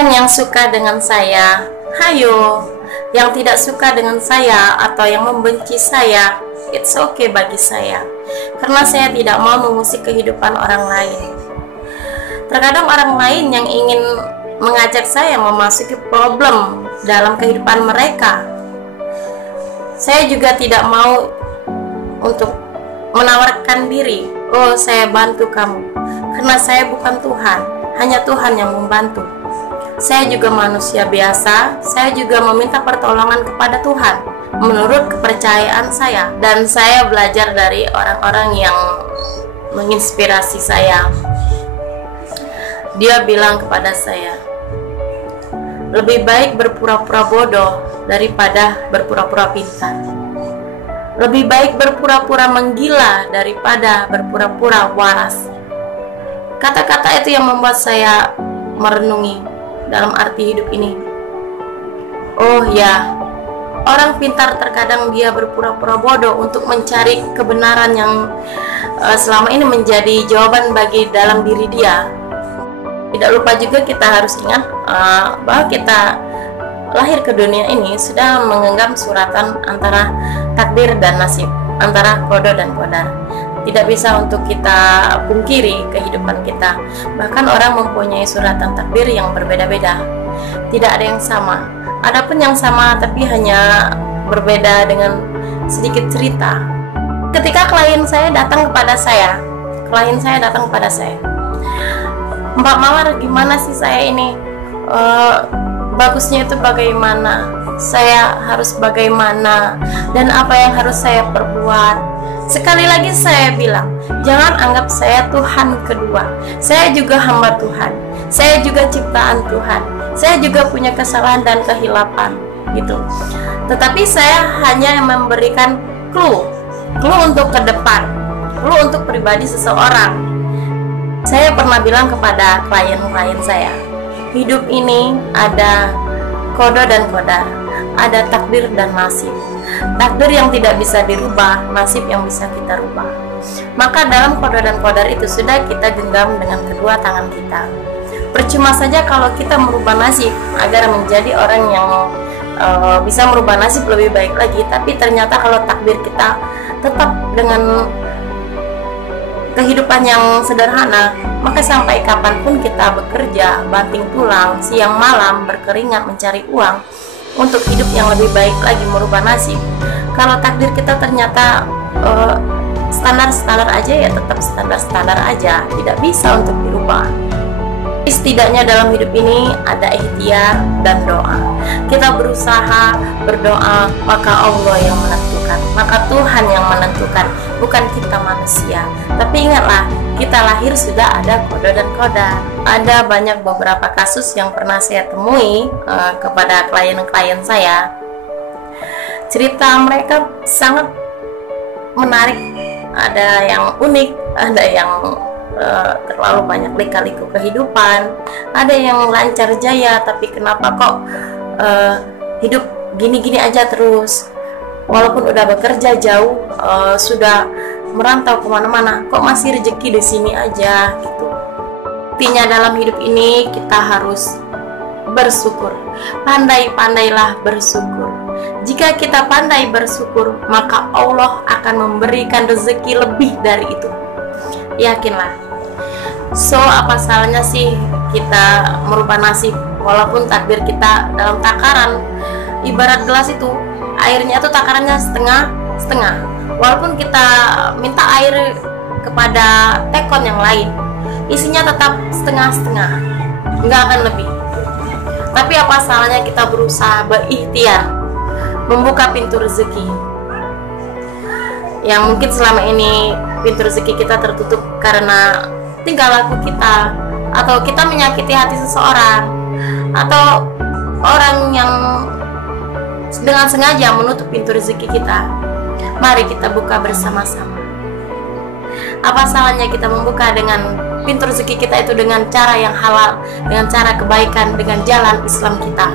orang yang suka dengan saya, hayo. Yang tidak suka dengan saya atau yang membenci saya, it's okay bagi saya. Karena saya tidak mau mengusik kehidupan orang lain. Terkadang orang lain yang ingin mengajak saya memasuki problem dalam kehidupan mereka. Saya juga tidak mau untuk menawarkan diri, oh saya bantu kamu. Karena saya bukan Tuhan, hanya Tuhan yang membantu. Saya juga manusia biasa, saya juga meminta pertolongan kepada Tuhan menurut kepercayaan saya. Dan saya belajar dari orang-orang yang menginspirasi saya. Dia bilang kepada saya, lebih baik berpura-pura bodoh daripada berpura-pura pintar. Lebih baik berpura-pura menggila daripada berpura-pura waras. Kata-kata itu yang membuat saya merenungi dalam arti hidup ini. Oh ya, orang pintar terkadang dia berpura-pura bodoh untuk mencari kebenaran yang selama ini menjadi jawaban bagi dalam diri dia. Tidak lupa juga kita harus ingat bahwa kita lahir ke dunia ini sudah menggenggam suratan antara takdir dan nasib, antara qada dan qadar. Tidak bisa untuk kita pungkiri kehidupan kita. Bahkan orang mempunyai suratan takdir yang berbeda-beda. Tidak ada yang sama. Adapun yang sama tapi hanya berbeda dengan sedikit cerita. Ketika klien saya datang kepada saya, Mbak Mawar, gimana sih saya ini? Bagusnya itu bagaimana? Saya harus bagaimana? Dan apa yang harus saya perbuat? Sekali lagi saya bilang, jangan anggap saya Tuhan kedua. Saya juga hamba Tuhan. Saya juga ciptaan Tuhan. Saya juga punya kesalahan dan kehilapan, gitu. Tetapi saya hanya memberikan clue untuk ke depan, clue untuk pribadi seseorang. Saya pernah bilang kepada klien-klien saya, hidup ini ada qada dan qadar, ada takdir dan nasib. Takdir yang tidak bisa dirubah, nasib yang bisa kita rubah. Maka dalam qada dan qadar itu sudah kita genggam dengan kedua tangan kita. Percuma saja kalau kita merubah nasib agar menjadi orang yang bisa merubah nasib lebih baik lagi, tapi ternyata kalau takdir kita tetap dengan kehidupan yang sederhana, maka sampai kapanpun kita bekerja, banting tulang, siang malam, berkeringat mencari uang untuk hidup yang lebih baik lagi, merubah nasib. Kalau takdir kita ternyata standar-standar aja, ya tetap standar-standar aja, tidak bisa untuk dirubah. Setidaknya dalam hidup ini ada ikhtiar dan doa. Kita berusaha, berdoa, maka Allah yang menentukan, maka Tuhan yang menentukan, bukan kita manusia. Tapi ingatlah, kita lahir sudah ada qada dan qadar. Ada banyak beberapa kasus yang pernah saya temui kepada klien-klien saya. Cerita mereka sangat menarik, ada yang unik, ada yang terlalu banyak lika-liku kehidupan, ada yang lancar jaya, tapi kenapa kok hidup gini-gini aja terus, walaupun udah bekerja jauh, sudah merantau kemana-mana, kok masih rezeki di sini aja gitu. Intinya dalam hidup ini kita harus bersyukur, pandai-pandailah bersyukur. Jika kita pandai bersyukur, maka Allah akan memberikan rezeki lebih dari itu. Yakinlah. So, apa salahnya sih kita merubah nasib walaupun takdir kita dalam takaran? Ibarat gelas itu, airnya itu takarannya setengah-setengah. Walaupun kita minta air kepada tekon yang lain, isinya tetap setengah-setengah, nggak akan lebih. Tapi apa salahnya kita berusaha berikhtiar membuka pintu rezeki yang mungkin selama ini pintu rezeki kita tertutup karena tingkah laku kita, atau kita menyakiti hati seseorang, atau orang yang dengan sengaja menutup pintu rezeki kita. Mari kita buka bersama-sama. Apa salahnya kita membuka dengan pintu rezeki kita itu dengan cara yang halal, dengan cara kebaikan, dengan jalan Islam kita.